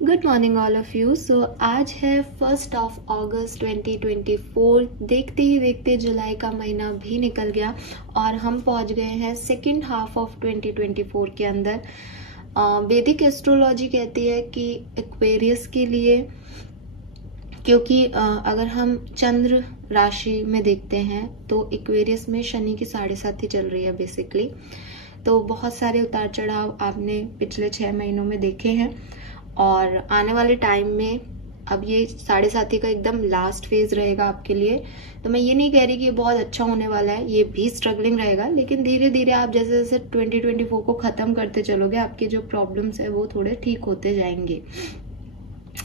Good morning all of you. So आज है 1 अगस्त 2024। देखते ही देखते जुलाई का महीना भी निकल गया और हम पहुंच गए हैं सेकेंड हाफ ऑफ 2024 के अंदर। वैदिक एस्ट्रोलॉजी कहती है कि एक्वेरियस के लिए, क्योंकि अगर हम चंद्र राशि में देखते हैं तो एक्वेरियस में शनि की 7.5 चल रही है बेसिकली। तो बहुत सारे उतार चढ़ाव आपने पिछले 6 महीनों में देखे हैं और आने वाले टाइम में अब ये 7.5 का एकदम लास्ट फेज रहेगा आपके लिए। तो मैं ये नहीं कह रही कि ये बहुत अच्छा होने वाला है, ये भी स्ट्रगलिंग रहेगा, लेकिन धीरे धीरे आप जैसे जैसे 2024 को खत्म करते चलोगे आपके जो प्रॉब्लम्स है वो थोड़े ठीक होते जाएंगे,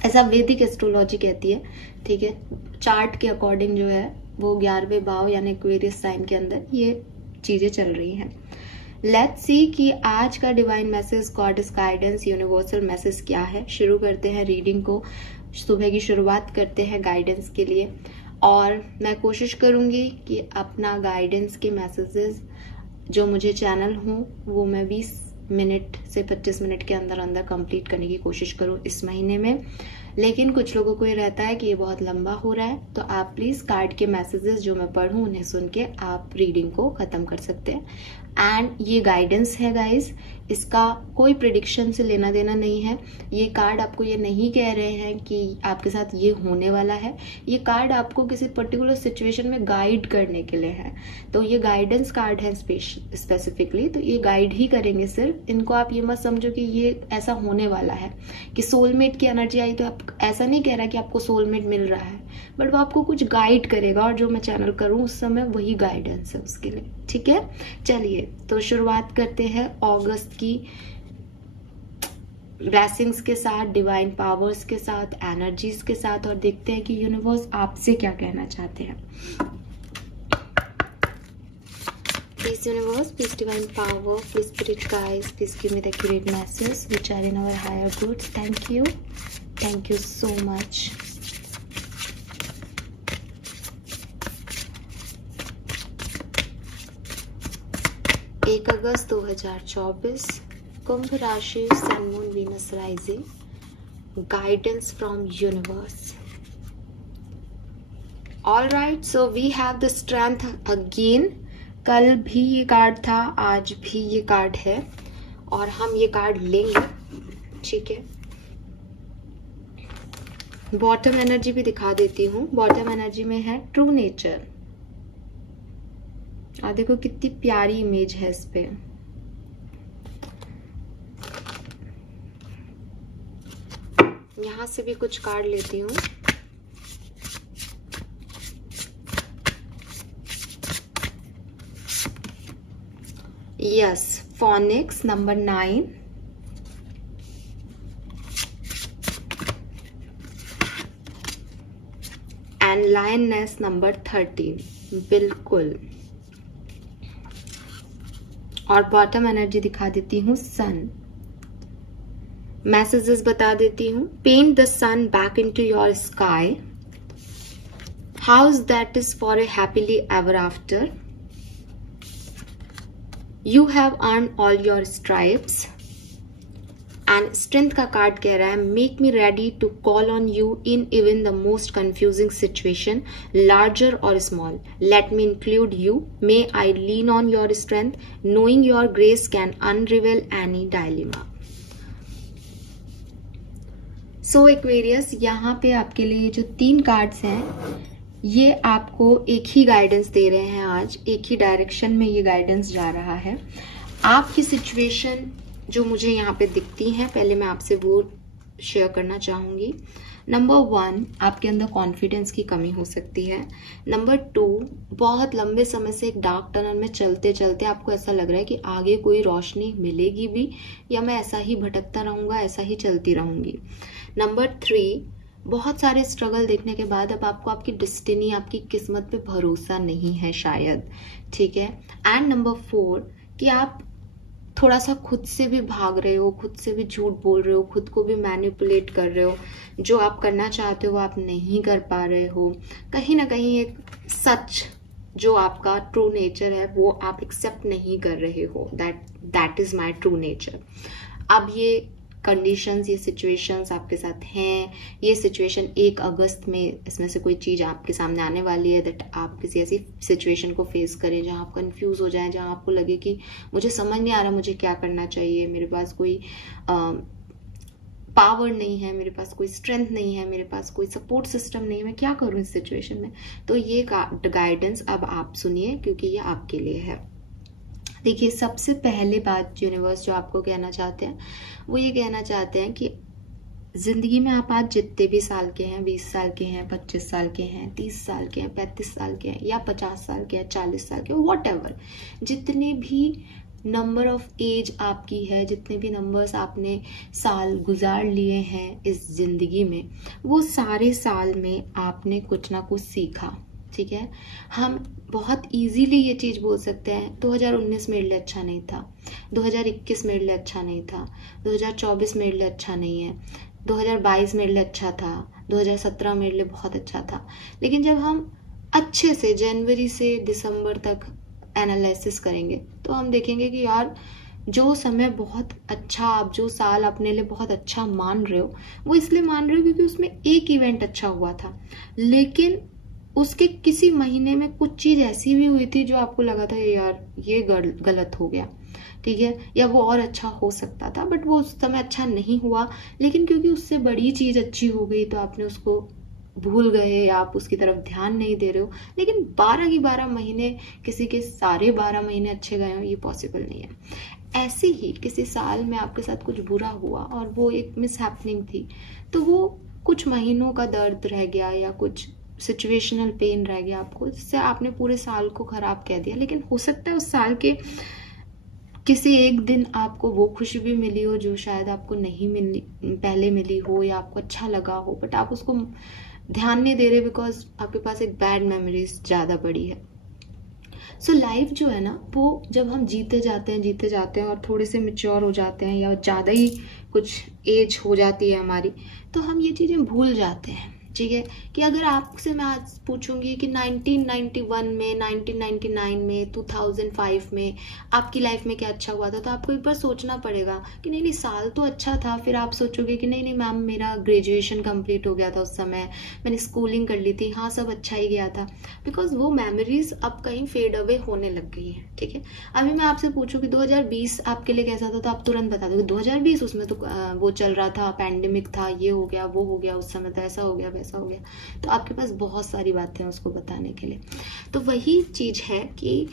ऐसा वैदिक एस्ट्रोलॉजी कहती है। ठीक है, चार्ट के अकॉर्डिंग जो है वो 11वें भाव यानी एक्वेरियस साइन के अंदर ये चीजें चल रही हैं। लेट्स सी कि आज का divine message, goddess guidance, universal message क्या है। शुरू करते हैं रीडिंग को, सुबह की शुरुआत करते हैं गाइडेंस के लिए और मैं कोशिश करूंगी कि अपना गाइडेंस के मैसेजेस जो मुझे चैनल हो वो मैं 20 मिनट से 25 मिनट के अंदर अंदर कंप्लीट करने की कोशिश करूं इस महीने में। लेकिन कुछ लोगों को ये रहता है कि ये बहुत लंबा हो रहा है, तो आप प्लीज कार्ड के मैसेजेस जो मैं पढ़ूं उन्हें सुन के आप रीडिंग को खत्म कर सकते हैं। एंड ये गाइडेंस है गाइस, इसका कोई प्रिडिक्शन से लेना देना नहीं है। ये कार्ड आपको ये नहीं कह रहे हैं कि आपके साथ ये होने वाला है, ये कार्ड आपको किसी पर्टिकुलर सिचुएशन में गाइड करने के लिए है। तो ये गाइडेंस कार्ड है स्पेसिफिकली, तो ये गाइड ही करेंगे सिर्फ। इनको आप ये मत समझो कि ये ऐसा होने वाला है कि सोलमेट की एनर्जी आई तो आप ऐसा नहीं कह रहा कि आपको सोलमेट मिल रहा है, बट वो आपको कुछ गाइड करेगा और जो मैं चैनल करूं उस समय वही गाइडेंस है उसके लिए। ठीक है, चलिए तो शुरुआत करते हैं अगस्त की ब्लेसिंग्स के साथ, डिवाइन पावर्स के साथ, एनर्जीज के साथ और देखते हैं कि यूनिवर्स आपसे क्या कहना चाहते हैं। Please universe, please divine power, please spirit guides, please give me the accurate message which are in our higher goods. Thank you so much. एक अगस्त 2024, कुंभ राशि, sun moon Venus rising, guidance from universe. All right, so we have the strength again. कल भी ये card था, आज भी ये कार्ड है और हम ये कार्ड लेंगे। ठीक है, बॉटम एनर्जी भी दिखा देती हूँ। बॉटम एनर्जी में है ट्रू नेचर और देखो कितनी प्यारी इमेज है इस पे। यहां से भी कुछ कार्ड लेती हूँ। Yes, phoenix number 9, and lioness number 13। बिल्कुल, और बॉटम एनर्जी दिखा देती हूँ सन। मैसेजेस बता देती हूँ। Paint the sun back into your sky, house that is for a happily ever after, you have earn all your stripes. And strength का card कह रहा है make me ready to call on you in even the most confusing situation, larger और small, let me include you, may I lean on your strength, knowing your grace can unravel any dilemma. So Aquarius, यहाँ पे आपके लिए जो 3 cards हैं ये आपको एक ही गाइडेंस दे रहे हैं। आज एक ही डायरेक्शन में ये गाइडेंस जा रहा है। आपकी सिचुएशन जो मुझे यहाँ पे दिखती हैं, पहले मैं आपसे वो शेयर करना चाहूंगी। नंबर 1, आपके अंदर कॉन्फिडेंस की कमी हो सकती है। नंबर 2, बहुत लंबे समय से एक डार्क टनल में चलते चलते आपको ऐसा लग रहा है कि आगे कोई रोशनी मिलेगी भी या मैं ऐसा ही भटकता रहूंगा, ऐसा ही चलती रहूंगी। नंबर 3, बहुत सारे स्ट्रगल देखने के बाद अब आपको आपकी डेस्टिनी, आपकी किस्मत पे भरोसा नहीं है शायद। ठीक है, एंड नंबर 4 कि आप थोड़ा सा खुद से भी भाग रहे हो, खुद से भी झूठ बोल रहे हो, खुद को भी मैनिपुलेट कर रहे हो, जो आप करना चाहते हो वो आप नहीं कर पा रहे हो। कहीं ना कहीं एक सच जो आपका ट्रू नेचर है वो आप एक्सेप्ट नहीं कर रहे हो, that is my true nature. अब ये कंडीशंस, ये सिचुएशंस आपके साथ हैं। ये सिचुएशन 1 अगस्त में इसमें से कोई चीज़ आपके सामने आने वाली है दैट आप किसी ऐसी सिचुएशन को फेस करें जहां आप कंफ्यूज हो जाएं, जहां आपको लगे कि मुझे समझ नहीं आ रहा मुझे क्या करना चाहिए, मेरे पास कोई पावर नहीं है, मेरे पास कोई स्ट्रेंथ नहीं है, मेरे पास कोई सपोर्ट सिस्टम नहीं है, मैं क्या करूं इस सिचुएशन में। तो ये गाइडेंस अब आप सुनिए क्योंकि ये आपके लिए है। देखिए, सबसे पहले बात यूनिवर्स जो आपको कहना चाहते हैं वो ये कहना चाहते हैं कि जिंदगी में आप आज जितने भी साल के हैं, 20 साल के हैं, 25 साल के हैं, 30 साल के हैं, 35 साल के हैं, या 50 साल के हैं, 40 साल के, व्हाटएवर, जितने भी नंबर ऑफ एज आपकी है, जितने भी नंबर्स आपने साल गुजार लिए हैं इस जिंदगी में, वो सारे साल में आपने कुछ ना कुछ सीखा। ठीक है, हम बहुत इजीली ये चीज बोल सकते हैं 2019 मेरे लिए अच्छा नहीं था, 2021 मेरे लिए अच्छा नहीं था, 2024 मेरे लिए अच्छा नहीं है, 2022 मेरे लिए अच्छा था, 2017 मेरे लिए बहुत अच्छा था। लेकिन जब हम अच्छे से जनवरी से दिसंबर तक एनालिसिस करेंगे तो हम देखेंगे कि यार जो समय बहुत अच्छा, आप जो साल अपने लिए बहुत अच्छा मान रहे हो वो इसलिए मान रहे हो क्योंकि उसमें एक इवेंट अच्छा हुआ था, लेकिन उसके किसी महीने में कुछ चीज ऐसी भी हुई थी जो आपको लगा था यार ये गलत हो गया। ठीक है, या वो और अच्छा हो सकता था बट वो उस समय अच्छा नहीं हुआ, लेकिन क्योंकि उससे बड़ी चीज अच्छी हो गई तो आपने उसको भूल गए या आप उसकी तरफ ध्यान नहीं दे रहे हो। लेकिन 12 की 12 महीने किसी के सारे 12 महीने अच्छे गए हो ये पॉसिबल नहीं है। ऐसे ही किसी साल में आपके साथ कुछ बुरा हुआ और वो एक मिस हैपनिंग थी, तो वो कुछ महीनों का दर्द रह गया या कुछ सिचुएशनल पेन रह गया आपको, जिससे आपने पूरे साल को खराब कह दिया। लेकिन हो सकता है उस साल के किसी एक दिन आपको वो खुशी भी मिली हो जो शायद आपको नहीं मिली, पहले मिली हो, या आपको अच्छा लगा हो, बट आप उसको ध्यान नहीं दे रहे बिकॉज आपके पास एक बैड मेमोरीज ज्यादा बड़ी है। सो लाइफ जो है ना, वो जब हम जीते जाते हैं और थोड़े से मैच्योर हो जाते हैं या ज्यादा ही कुछ एज हो जाती है हमारी, तो हम ये चीजें भूल जाते हैं। ठीक है, कि अगर आपसे मैं आज पूछूंगी कि 1991 में, 1999 में, 2005 में आपकी लाइफ में क्या अच्छा हुआ था, तो आपको एक बार सोचना पड़ेगा कि नहीं साल तो अच्छा था। फिर आप सोचोगे कि नहीं मैम मेरा ग्रेजुएशन कंप्लीट हो गया था उस समय, मैंने स्कूलिंग कर ली थी, हाँ सब अच्छा ही गया था, बिकॉज वो मेमोरीज अब कहीं फेड अवे होने लग गई है। ठीक है, अभी मैं आपसे पूछूं कि 2020 आपके लिए कैसा था, तो आप तुरंत बता दोगे 2020 उसमें तो वो चल रहा था, पैंडेमिक था, ये हो गया वो हो गया, उस समय तो ऐसा हो गया वैसा हो गया, तो आपके पास बहुत सारी बातें हैं उसको बताने के लिए। तो वही चीज है कि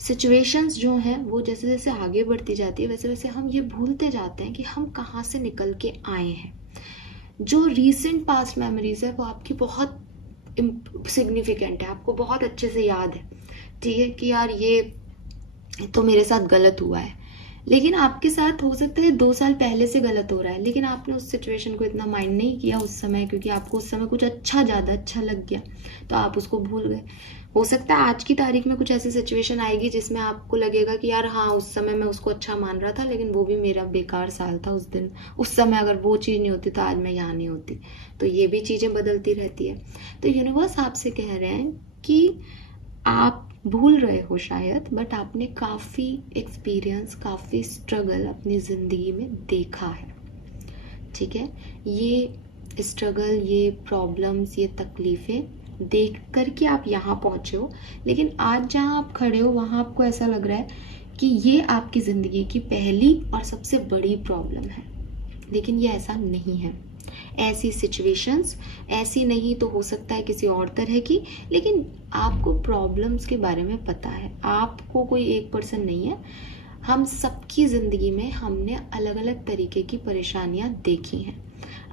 सिचुएशंस जो हैं वो जैसे जैसे आगे बढ़ती जाती है वैसे वैसे हम ये भूलते जाते हैं कि हम कहाँ से निकल के आए हैं। जो रीसेंट पास्ट मेमोरीज है वो आपकी बहुत सिग्निफिकेंट है, आपको बहुत अच्छे से याद है। ठीक है, कि यार ये तो मेरे साथ गलत हुआ है, लेकिन आपके साथ हो सकता है 2 साल पहले से गलत हो रहा है, लेकिन आपने उस सिचुएशन को इतना माइंड नहीं किया उस समय, क्योंकि आपको उस समय कुछ ज्यादा अच्छा लग गया तो आप उसको भूल गए। हो सकता है आज की तारीख में कुछ ऐसी सिचुएशन आएगी जिसमें आपको लगेगा कि यार हाँ उस समय मैं उसको अच्छा मान रहा था, लेकिन वो भी मेरा बेकार साल था उस दिन, उस समय अगर वो चीज नहीं होती तो आज मैं यहाँ नहीं होती। तो ये भी चीजें बदलती रहती है। तो यूनिवर्स आपसे कह रहे हैं कि आप भूल रहे हो शायद, बट आपने काफी एक्सपीरियंस, काफी स्ट्रगल अपनी जिंदगी में देखा है। ठीक है, ये स्ट्रगल, ये प्रॉब्लम्स, ये तकलीफें देख करके आप यहाँ पहुंचे हो, लेकिन आज जहाँ आप खड़े हो वहां आपको ऐसा लग रहा है कि ये आपकी जिंदगी की पहली और सबसे बड़ी प्रॉब्लम है, लेकिन ये ऐसा नहीं है। ऐसी सिचुएशंस ऐसी नहीं तो हो सकता है किसी और तरह की, लेकिन आपको प्रॉब्लम्स के बारे में पता है। आपको कोई एक पर्सन नहीं है, हम सबकी जिंदगी में हमने अलग अलग तरीके की परेशानियां देखी हैं।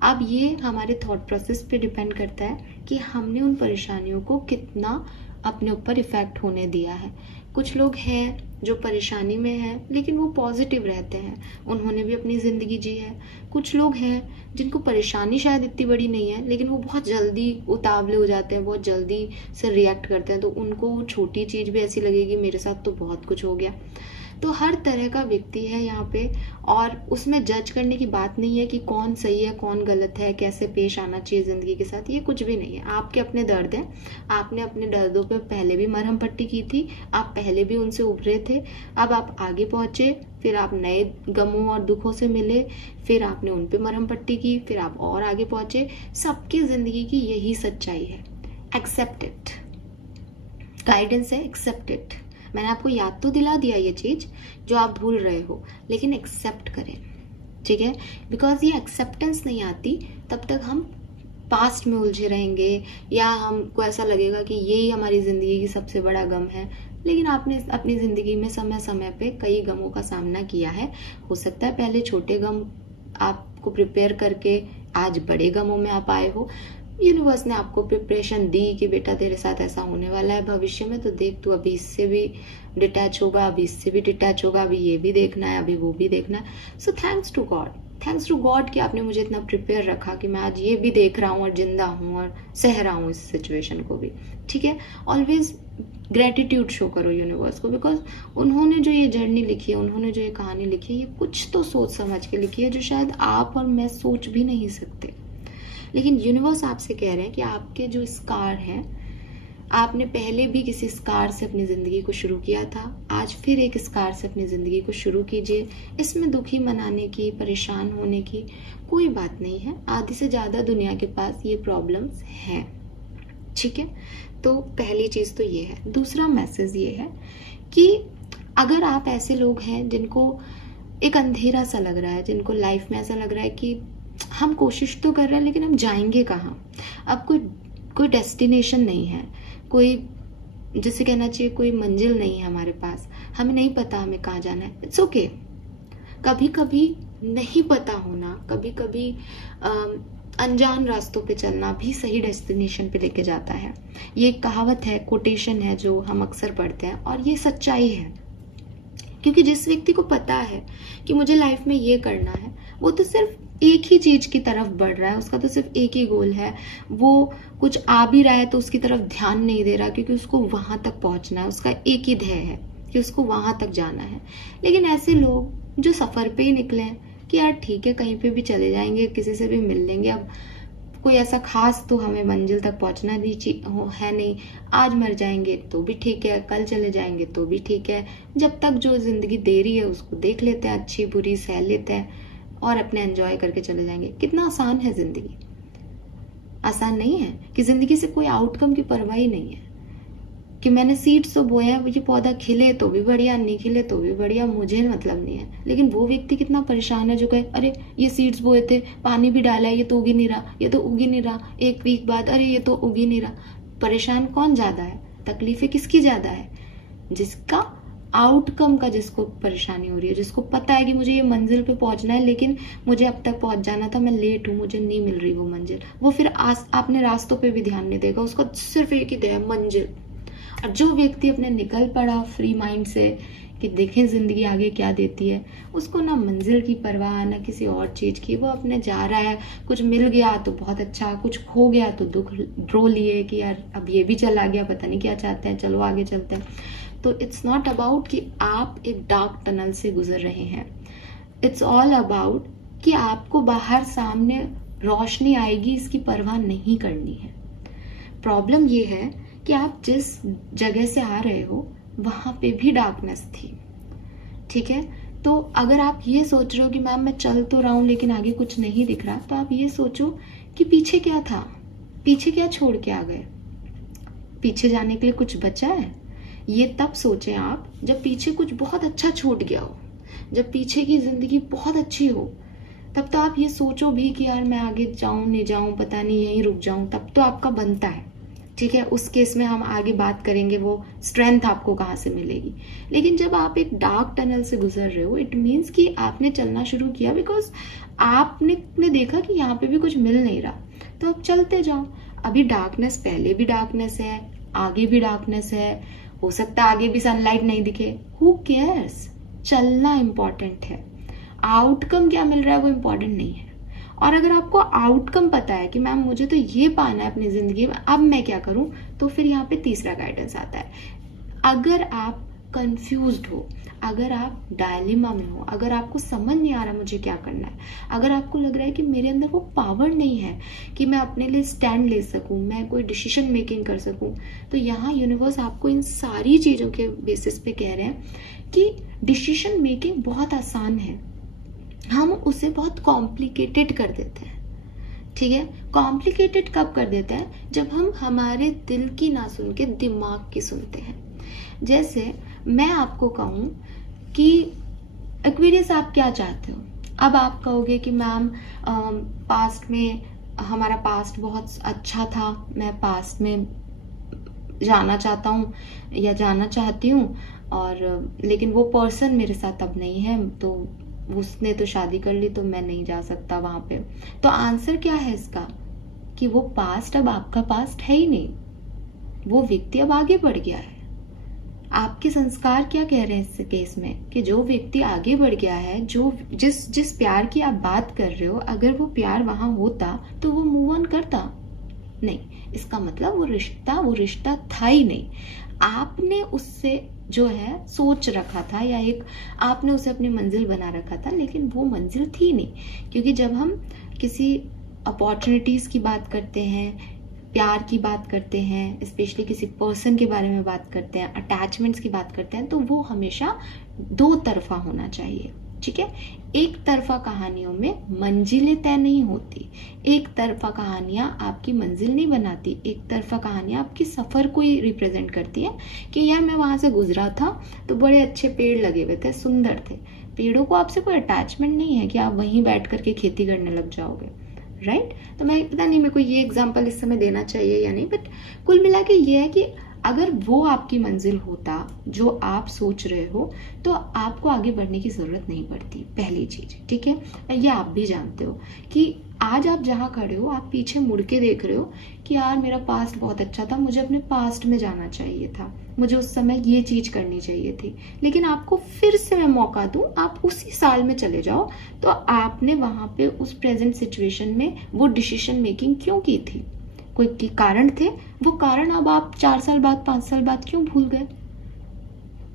अब ये हमारे थॉट प्रोसेस पे डिपेंड करता है कि हमने उन परेशानियों को कितना अपने ऊपर इफेक्ट होने दिया है। कुछ लोग हैं जो परेशानी में हैं लेकिन वो पॉजिटिव रहते हैं, उन्होंने भी अपनी जिंदगी जी है। कुछ लोग हैं जिनको परेशानी शायद इतनी बड़ी नहीं है लेकिन वो बहुत जल्दी उतावले हो जाते हैं, बहुत जल्दी से रिएक्ट करते हैं, तो उनको छोटी चीज भी ऐसी लगेगी मेरे साथ तो बहुत कुछ हो गया। तो हर तरह का व्यक्ति है यहाँ पे, और उसमें जज करने की बात नहीं है कि कौन सही है कौन गलत है, कैसे पेश आना चाहिए जिंदगी के साथ, ये कुछ भी नहीं है। आपके अपने दर्द हैं, आपने अपने दर्दों पे पहले भी मरहम पट्टी की थी, आप पहले भी उनसे उभरे थे, अब आप आगे पहुंचे, फिर आप नए गमों और दुखों से मिले, फिर आपने उन पे मरहम पट्टी की, फिर आप और आगे पहुंचे। सबकी जिंदगी की यही सच्चाई है। Accept it. गाइडेंस है, एक्सेप्ट इट। मैंने आपको याद तो दिला दिया ये चीज जो आप भूल रहे हो, लेकिन एक्सेप्ट करें, ठीक है? बिकॉज ये एक्सेप्टेंस नहीं आती तब तक हम पास्ट में उलझे रहेंगे, या हमको ऐसा लगेगा कि यही हमारी जिंदगी की सबसे बड़ा गम है। लेकिन आपने अपनी जिंदगी में समय समय पे कई गमों का सामना किया है। हो सकता है पहले छोटे गम आपको प्रिपेयर करके आज बड़े गमों में आप आए हो। यूनिवर्स ने आपको प्रिपरेशन दी कि बेटा तेरे साथ ऐसा होने वाला है भविष्य में, तो देख तू अभी इससे भी डिटैच होगा, अभी इससे भी डिटैच होगा, अभी ये भी देखना है, अभी वो भी देखना है। सो थैंक्स टू गॉड कि आपने मुझे इतना प्रिपेयर रखा कि मैं आज ये भी देख रहा हूँ और जिंदा हूँ और सह रहा हूँ इस सिचुएशन को भी, ठीक है? ऑलवेज ग्रेटिट्यूड शो करो यूनिवर्स को, बिकॉज उन्होंने जो ये जर्नी लिखी है, उन्होंने जो ये कहानी लिखी है, ये कुछ तो सोच समझ के लिखी है जो शायद आप और मैं सोच भी नहीं सकते। लेकिन यूनिवर्स आपसे कह रहे हैं कि आपके जो स्कार हैं, आपने पहले भी किसी स्कार से अपनी जिंदगी को शुरू किया था, आज फिर एक स्कार से अपनी जिंदगी को शुरू कीजिए। इसमें दुखी मनाने की, परेशान होने की कोई बात नहीं है। आधी से ज्यादा दुनिया के पास ये प्रॉब्लम्स हैं, ठीक है? तो पहली चीज तो ये है। दूसरा मैसेज ये है कि अगर आप ऐसे लोग हैं जिनको एक अंधेरा सा लग रहा है, जिनको लाइफ में ऐसा लग रहा है कि हम कोशिश तो कर रहे हैं लेकिन हम जाएंगे कहाँ, अब कोई डेस्टिनेशन नहीं है, कोई जिसे कहना चाहिए कोई मंजिल नहीं है हमारे पास, हमें नहीं पता हमें कहाँ जाना है। It's okay. कभी कभी नहीं पता होना, कभी कभी अनजान रास्तों पे चलना भी सही डेस्टिनेशन पे लेके जाता है। ये एक कहावत है, कोटेशन है जो हम अक्सर पढ़ते हैं, और ये सच्चाई है। क्योंकि जिस व्यक्ति को पता है कि मुझे लाइफ में ये करना है, वो तो सिर्फ एक ही चीज की तरफ बढ़ रहा है, उसका तो सिर्फ एक ही गोल है। वो कुछ आ भी रहा है तो उसकी तरफ ध्यान नहीं दे रहा, क्योंकि उसको वहां तक पहुंचना है, उसका एक ही ध्येय है कि उसको वहां तक जाना है। लेकिन ऐसे लोग जो सफर पे ही निकले कि यार ठीक है, कहीं पे भी चले जाएंगे, किसी से भी मिल लेंगे, अब कोई ऐसा खास तो हमें मंजिल तक पहुंचना है नहीं, आज मर जाएंगे तो भी ठीक है, कल चले जाएंगे तो भी ठीक है, जब तक जो जिंदगी दे रही है उसको देख लेते हैं, अच्छी बुरी सह लेते हैं और अपने एंजॉय करके चले जाएंगे। कितना आसान है जिंदगी? आसान नहीं है कि जिंदगी से कोई आउटकम की परवाह ही नहीं है, कि मैंने सीड्स तो बोया, ये पौधा खिले तो भी बढ़िया, नहीं खिले तो भी बढ़िया, मुझे मतलब नहीं है। लेकिन वो व्यक्ति कितना परेशान है जो कहे अरे ये सीड्स बोए थे, पानी भी डाला है, ये तो उगी नहीं रहा, ये तो उगी नहीं रहा, एक वीक बाद अरे ये तो उगी नहीं रहा। परेशान कौन ज्यादा है? तकलीफें किसकी ज्यादा है? जिसका आउटकम का, जिसको परेशानी हो रही है, जिसको पता है कि मुझे ये मंजिल पे पहुंचना है लेकिन मुझे अब तक पहुंच जाना था, मैं लेट हूं, मुझे नहीं मिल रही वो मंजिल। वो फिर अपने रास्तों पे भी ध्यान नहीं देगा, उसका सिर्फ एक ही ध्येय है, मंजिल। और जो व्यक्ति अपने निकल पड़ा फ्री माइंड से कि देखें जिंदगी आगे क्या देती है, उसको ना मंजिल की परवाह ना किसी और चीज की, वो अपने जा रहा है। कुछ मिल गया तो बहुत अच्छा, कुछ खो गया तो दुख रो लिए कि यार अब ये भी चला गया, पता नहीं क्या चाहते हैं, चलो आगे चलते हैं। तो इट्स नॉट अबाउट कि आप एक डार्क टनल से गुजर रहे हैं, इट्स ऑल अबाउट कि आपको बाहर सामने रोशनी आएगी इसकी परवाह नहीं करनी है। प्रॉब्लम ये है कि आप जिस जगह से आ रहे हो वहां पे भी डार्कनेस थी, ठीक है? तो अगर आप ये सोच रहे हो कि मैम मैं चल तो रहा हूं लेकिन आगे कुछ नहीं दिख रहा, तो आप ये सोचो कि पीछे क्या था, पीछे क्या छोड़ के आ गए, पीछे जाने के लिए कुछ बचा है? ये तब सोचें आप जब पीछे कुछ बहुत अच्छा छूट गया हो, जब पीछे की जिंदगी बहुत अच्छी हो, तब तो आप ये सोचो भी कि यार मैं आगे जाऊं नहीं जाऊं, पता नहीं यहीं रुक जाऊं, तब तो आपका बनता है, ठीक है? उस केस में हम आगे बात करेंगे वो स्ट्रेंथ आपको कहाँ से मिलेगी। लेकिन जब आप एक डार्क टनल से गुजर रहे हो, इट मीन्स कि आपने चलना शुरू किया बिकॉज आपने देखा कि यहाँ पे भी कुछ मिल नहीं रहा, तो अब चलते जाओ। अभी डार्कनेस, पहले भी डार्कनेस है, आगे भी डार्कनेस है, हो सकता है आगे भी सनलाइट नहीं दिखे, हु केयर्स? चलना इंपॉर्टेंट है, आउटकम क्या मिल रहा है वो इंपॉर्टेंट नहीं है। और अगर आपको आउटकम पता है कि मैम मुझे तो ये पाना है अपनी जिंदगी में, अब मैं क्या करूं, तो फिर यहाँ पे तीसरा गाइडेंस आता है। अगर आप कंफ्यूज्ड हो, अगर आप डायलेमा में हो, अगर आपको समझ नहीं आ रहा मुझे क्या करना है, अगर आपको लग रहा है कि मेरे अंदर वो पावर नहीं है कि मैं अपने लिए स्टैंड ले सकूं, मैं कोई डिसीजन मेकिंग कर सकूं, तो यहाँ यूनिवर्स आपको इन सारी चीजों के बेसिस पे कह रहे हैं कि डिसीजन मेकिंग बहुत आसान है, हम उसे बहुत कॉम्प्लिकेटेड कर देते हैं। ठीक है, कॉम्प्लिकेटेड कब कर देते हैं? जब हम हमारे दिल की ना सुन के दिमाग की सुनते हैं। जैसे मैं आपको कहूं कि एक्वेरियस आप क्या चाहते हो, अब आप कहोगे कि मैम पास्ट में हमारा पास्ट बहुत अच्छा था, मैं पास्ट में जाना चाहता हूँ या जाना चाहती हूँ, और लेकिन वो पर्सन मेरे साथ अब नहीं है, तो उसने तो शादी कर ली, तो मैं नहीं जा सकता वहां पे। तो आंसर क्या है इसका? कि वो पास्ट अब आपका पास्ट है ही नहीं, वो व्यक्ति अब आगे बढ़ गया है। आपके संस्कार क्या कह रहे हैं इस केस में? कि जो व्यक्ति आगे बढ़ गया है, जो जिस प्यार की आप बात कर रहे हो, अगर वो प्यार वहां होता तो वो मूव ऑन करता नहीं। इसका मतलब वो रिश्ता था ही नहीं। आपने उससे जो है सोच रखा था, या एक आपने उसे अपनी मंजिल बना रखा था, लेकिन वो मंजिल थी नहीं। क्योंकि जब हम किसी अपॉर्चुनिटीज की बात करते हैं, प्यार की बात करते हैं, स्पेशली किसी पर्सन के बारे में बात करते हैं, अटैचमेंट्स की बात करते हैं, तो वो हमेशा दो तरफा होना चाहिए। ठीक है, एक तरफा कहानियों में मंजिलें तय नहीं होती, एक तरफा कहानियां आपकी मंजिल नहीं बनाती, एक तरफा कहानियां आपकी सफर को ही रिप्रेजेंट करती है कि यार मैं वहां से गुजरा था तो बड़े अच्छे पेड़ लगे हुए थे, सुंदर थे। पेड़ों को आपसे कोई अटैचमेंट नहीं है कि आप वहीं बैठ करके खेती करने लग जाओगे, राइट? तो मैं पता नहीं मेरे को ये एग्जाम्पल इस समय देना चाहिए या नहीं, बट कुल मिला के ये है कि अगर वो आपकी मंजिल होता जो आप सोच रहे हो, तो आपको आगे बढ़ने की जरूरत नहीं पड़ती, पहली चीज। ठीक है, ये आप भी जानते हो कि आज आप जहां खड़े हो, आप पीछे मुड़ के देख रहे हो कि यार मेरा पास्ट बहुत अच्छा था, मुझे अपने पास्ट में जाना चाहिए था, मुझे उस समय ये चीज करनी चाहिए थी, लेकिन आपको फिर से मैं मौका दूं, आप उसी साल में चले जाओ, तो आपने वहां पे उस प्रेजेंट सिचुएशन में वो डिसीजन मेकिंग क्यों की थी? कोई कारण थे, वो कारण अब आप 4 साल बाद 5 साल बाद क्यों भूल गए?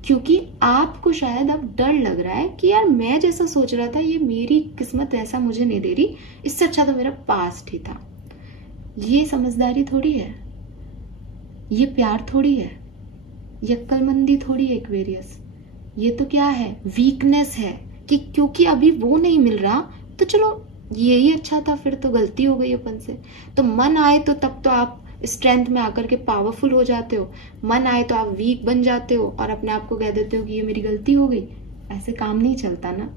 क्योंकि आपको शायद अब डर लग रहा है कि यार मैं जैसा सोच रहा था, ये मेरी किस्मत ऐसा मुझे नहीं दे रही, इससे अच्छा तो मेरा पास्ट ही था। ये समझदारी थोड़ी है, ये प्यार थोड़ी है, ये अक्लमंदी थोड़ी है एक्वेरियस। ये तो क्या है? वीकनेस है कि क्योंकि अभी वो नहीं मिल रहा, तो चलो यही अच्छा था, फिर तो गलती हो गई अपन से। तो मन आए तो तब तो आप स्ट्रेंथ में आकर के पावरफुल हो जाते हो, मन आए तो आप वीक बन जाते हो और अपने आप को कह देते हो कि ये मेरी गलती हो गई। ऐसे काम नहीं चलता ना।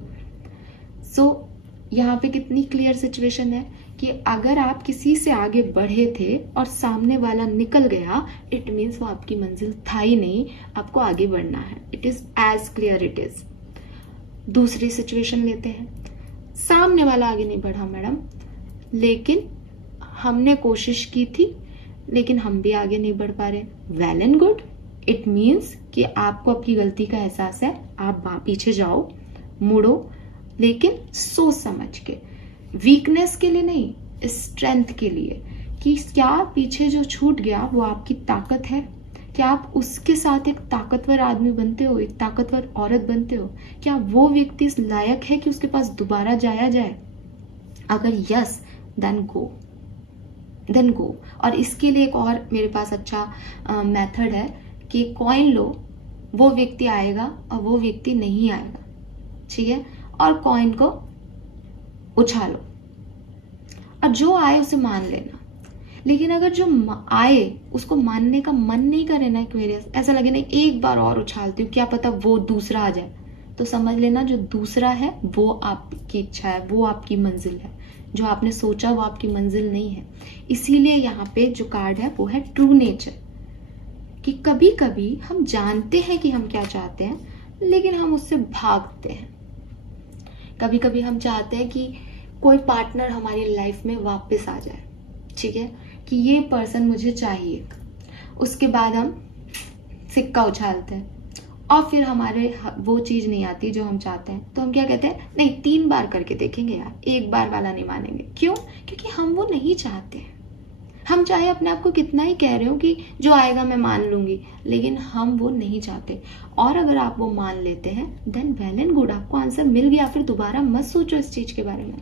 सो यहाँ पे कितनी क्लियर सिचुएशन है कि अगर आप किसी से आगे बढ़े थे और सामने वाला निकल गया, इट मीन्स वो आपकी मंजिल था ही नहीं, आपको आगे बढ़ना है। It is as clear it is. दूसरी सिचुएशन लेते हैं, सामने वाला आगे नहीं बढ़ा मैडम, लेकिन हमने कोशिश की थी, लेकिन हम भी आगे नहीं बढ़ पा रहे। Well and good, it means कि आपको अपनी गलती का एहसास है, आप पीछे जाओ, मुड़ो, लेकिन सोच समझ के, वीकनेस के लिए नहीं, स्ट्रेंथ के लिए, कि क्या पीछे जो छूट गया वो आपकी ताकत है? क्या आप उसके साथ एक ताकतवर आदमी बनते हो, एक ताकतवर औरत बनते हो? क्या वो व्यक्ति इस लायक है कि उसके पास दोबारा जाया जाए? अगर यस, देन गो। और इसके लिए एक और मेरे पास अच्छा मेथड है कि कॉइन लो, वो व्यक्ति आएगा और वो व्यक्ति नहीं आएगा, ठीक है? और कॉइन को उछालो और जो आए उसे मान लेना। लेकिन अगर जो आए उसको मानने का मन नहीं करे ना एक्वेरियस, ऐसा लगे ना एक बार और उछालती हूँ, क्या पता वो दूसरा आ जाए, तो समझ लेना जो दूसरा है वो आपकी इच्छा है, वो आपकी मंजिल है। जो आपने सोचा वो आपकी मंजिल नहीं है। इसीलिए यहाँ पे जो कार्ड है वो है ट्रू नेचर, कि कभी कभी हम जानते हैं कि हम क्या चाहते हैं, लेकिन हम उससे भागते हैं। कभी कभी हम चाहते हैं कि कोई पार्टनर हमारी लाइफ में वापस आ जाए, ठीक है, कि ये पर्सन मुझे चाहिए। उसके बाद हम सिक्का उछालते हैं और फिर हमारे वो चीज नहीं आती जो हम चाहते हैं, तो हम क्या कहते हैं, नहीं 3 बार करके देखेंगे यार, 1 बार वाला नहीं मानेंगे। क्यों? क्योंकि हम वो नहीं चाहते हैं। हम चाहे अपने आप को कितना ही कह रहे हो कि जो आएगा मैं मान लूंगी, लेकिन हम वो नहीं चाहते। और अगर आप वो मान लेते हैं देन वेल एंड गुड, आपको आंसर मिल गया, फिर दोबारा मत सोचो इस चीज के बारे में।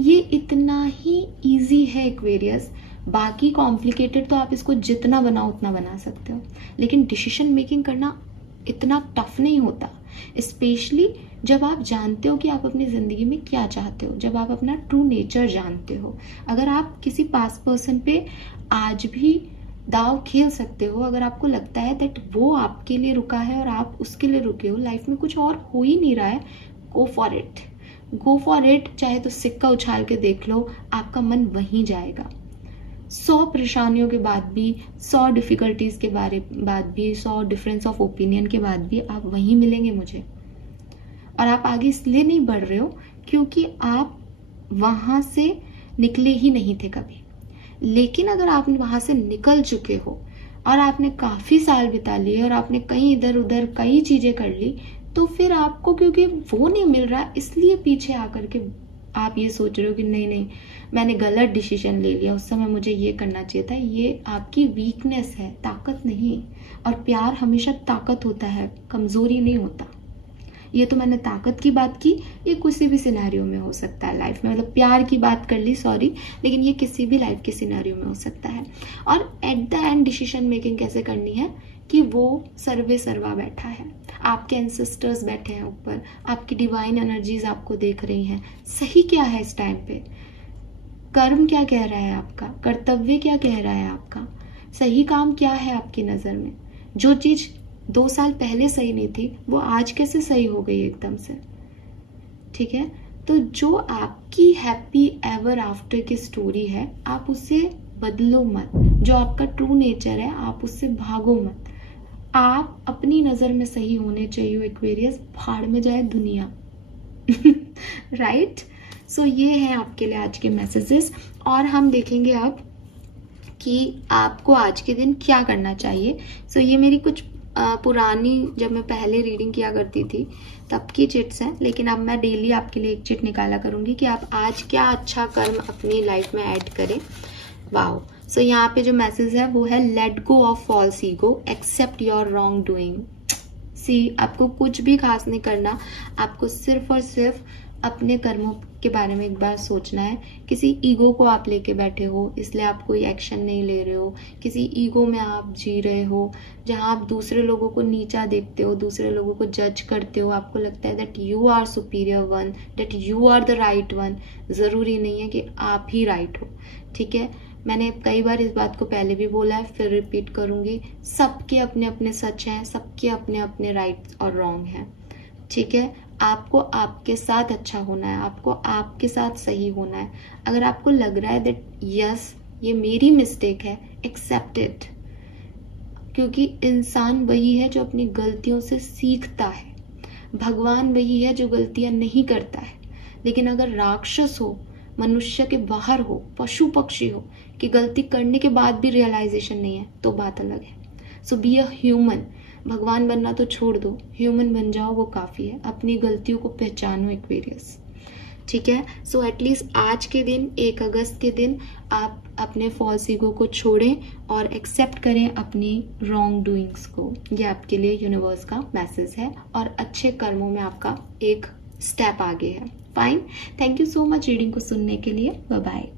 ये इतना ही इजी है एक्वेरियस। बाकी कॉम्प्लिकेटेड तो आप इसको जितना बनाओ उतना बना सकते हो, लेकिन डिसीजन मेकिंग करना इतना टफ नहीं होता, स्पेशली जब आप जानते हो कि आप अपनी जिंदगी में क्या चाहते हो, जब आप अपना ट्रू नेचर जानते हो। अगर आप किसी पास पर्सन पे आज भी दाव खेल सकते हो, अगर आपको लगता है दैट वो आपके लिए रुका है और आप उसके लिए रुके हो, लाइफ में कुछ और हो ही नहीं रहा है, go for it, go for it. चाहे तो सिक्का उछाल के देख लो, आपका मन वहीं जाएगा। 100 परेशानियों के बाद भी, 100 डिफिकल्टीज के बाद भी, 100 डिफरेंस ऑफ ओपिनियन के बाद भी आप वहीं मिलेंगे मुझे। और आप आगे इसलिए नहीं बढ़ रहे हो क्योंकि आप वहां से निकले ही नहीं थे कभी। लेकिन अगर आप वहां से निकल चुके हो और आपने काफी साल बिता लिए और आपने कहीं इधर उधर कई चीजें कर ली, तो फिर आपको क्योंकि वो नहीं मिल रहा इसलिए पीछे आकर के आप ये सोच रहे हो कि नहीं नहीं मैंने गलत डिसीजन ले लिया, उस समय मुझे ये करना चाहिए था। ये आपकी वीकनेस है, ताकत नहीं। और प्यार हमेशा ताकत होता है, कमजोरी नहीं होता। ये तो मैंने ताकत की बात की, ये किसी भी सिनेरियो में हो सकता है लाइफ में, मतलब प्यार की बात कर ली सॉरी, लेकिन ये किसी भी लाइफ के सिनेरियो में हो सकता है। और at the end decision making कैसे करनी है कि वो सर्वे सर्वा बैठा है, आपके एंसेस्टर्स बैठे हैं ऊपर, आपकी डिवाइन एनर्जीज आपको देख रही हैं। सही क्या है इस टाइम पे, कर्म क्या कह रहा है आपका, कर्तव्य क्या कह रहा है आपका, सही काम क्या है आपकी नजर में। जो चीज 2 साल पहले सही नहीं थी वो आज कैसे सही हो गई एकदम से, ठीक है। तो जो आपकी हैप्पी एवर आफ्टर की स्टोरी है आप उससे बदलो मत, जो आपका ट्रू नेचर है आप उससे भागो मत। आप अपनी नजर में सही होने चाहिए एक्वेरियस, भाड़ में जाए दुनिया। राइट। सो ये है आपके लिए आज के मैसेजेस। और हम देखेंगे अब कि आपको आज के दिन क्या करना चाहिए। सो ये मेरी कुछ पुरानी, जब मैं पहले रीडिंग किया करती थी तब की चिट्स हैं, लेकिन अब मैं डेली आपके लिए एक चिट निकाला करूंगी कि आप आज क्या अच्छा कर्म अपनी लाइफ में ऐड करें। वाओ। सो यहाँ पे जो मैसेज है वो है let go of false ego, accept your wrongdoing. See, आपको कुछ भी खास नहीं करना, आपको सिर्फ और सिर्फ अपने कर्मों के बारे में एक बार सोचना है। किसी ईगो को आप लेके बैठे हो इसलिए आप कोई एक्शन नहीं ले रहे हो, किसी ईगो में आप जी रहे हो जहां आप दूसरे लोगों को नीचा देखते हो, दूसरे लोगों को जज करते हो, आपको लगता है that you are superior one, that you are the right one. जरूरी नहीं है कि आप ही राइट हो, ठीक है। मैंने कई बार इस बात को पहले भी बोला है, फिर रिपीट करूंगी, सबके अपने अपने सच हैं, सबके अपने अपने राइट और रॉन्ग हैं, ठीक है। आपको आपके साथ अच्छा होना है, आपको आपके साथ सही होना है। अगर आपको लग रहा है दैट यस ये मेरी मिस्टेक है, एक्सेप्ट इट, क्योंकि इंसान वही है जो अपनी गलतियों से सीखता है, भगवान वही है जो गलतियां नहीं करता है। लेकिन अगर राक्षस हो, मनुष्य के बाहर हो, पशु पक्षी हो कि गलती करने के बाद भी रियलाइजेशन नहीं है, तो बात अलग है। सो बी अ ह्यूमन। भगवान बनना तो छोड़ दो, ह्यूमन बन जाओ, वो काफी है। अपनी गलतियों को पहचानो एक्वेरियस, ठीक है। सो एटलीस्ट आज के दिन 1 अगस्त के दिन आप अपने फॉल्स ईगो को छोड़ें और एक्सेप्ट करें अपनी रॉन्ग डूइंग्स को। ये आपके लिए यूनिवर्स का मैसेज है और अच्छे कर्मों में आपका एक स्टेप आगे है। Fine, thank you so much reading को सुनने के लिए। Bye bye.